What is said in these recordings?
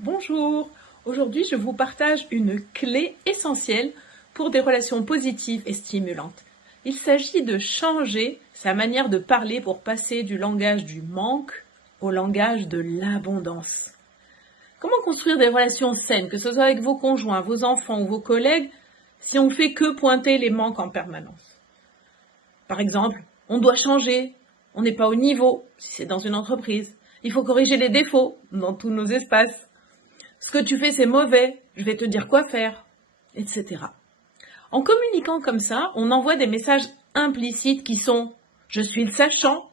Bonjour, aujourd'hui je vous partage une clé essentielle pour des relations positives et stimulantes. Il s'agit de changer sa manière de parler pour passer du langage du manque au langage de l'abondance. Comment construire des relations saines, que ce soit avec vos conjoints, vos enfants ou vos collègues, si on fait que pointer les manques en permanence? Par exemple, on doit changer, on n'est pas au niveau si c'est dans une entreprise. Il faut corriger les défauts dans tous nos espaces. Ce que tu fais, c'est mauvais, je vais te dire quoi faire, etc. En communiquant comme ça, on envoie des messages implicites qui sont « je suis le sachant »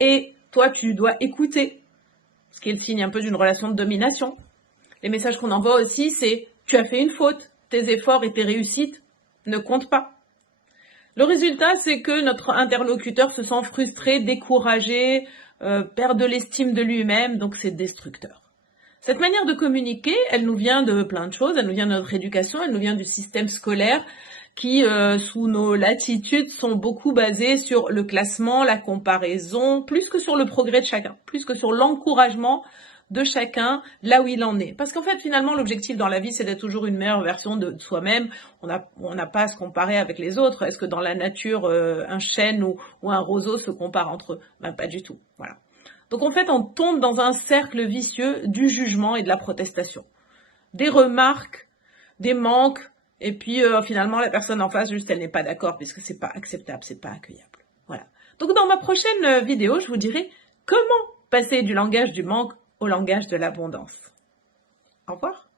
et « toi, tu dois écouter », ce qui est le signe un peu d'une relation de domination. Les messages qu'on envoie aussi, c'est « tu as fait une faute, tes efforts et tes réussites ne comptent pas ». Le résultat, c'est que notre interlocuteur se sent frustré, découragé, perd de l'estime de lui-même, donc c'est destructeur. Cette manière de communiquer, elle nous vient de plein de choses, elle nous vient de notre éducation, elle nous vient du système scolaire qui, sous nos latitudes, sont beaucoup basés sur le classement, la comparaison, plus que sur le progrès de chacun, plus que sur l'encouragement de chacun là où il en est. Parce qu'en fait, finalement, l'objectif dans la vie, c'est d'être toujours une meilleure version de soi-même. On n'a pas à se comparer avec les autres. Est-ce que dans la nature, un chêne ou un roseau se comparent entre eux? Ben, pas du tout. Voilà. Donc en fait, on tombe dans un cercle vicieux du jugement et de la protestation. Des remarques, des manques, et puis finalement la personne en face, juste elle n'est pas d'accord puisque c'est pas acceptable, c'est pas accueillable. Voilà. Donc dans ma prochaine vidéo, je vous dirai comment passer du langage du manque au langage de l'abondance. Au revoir.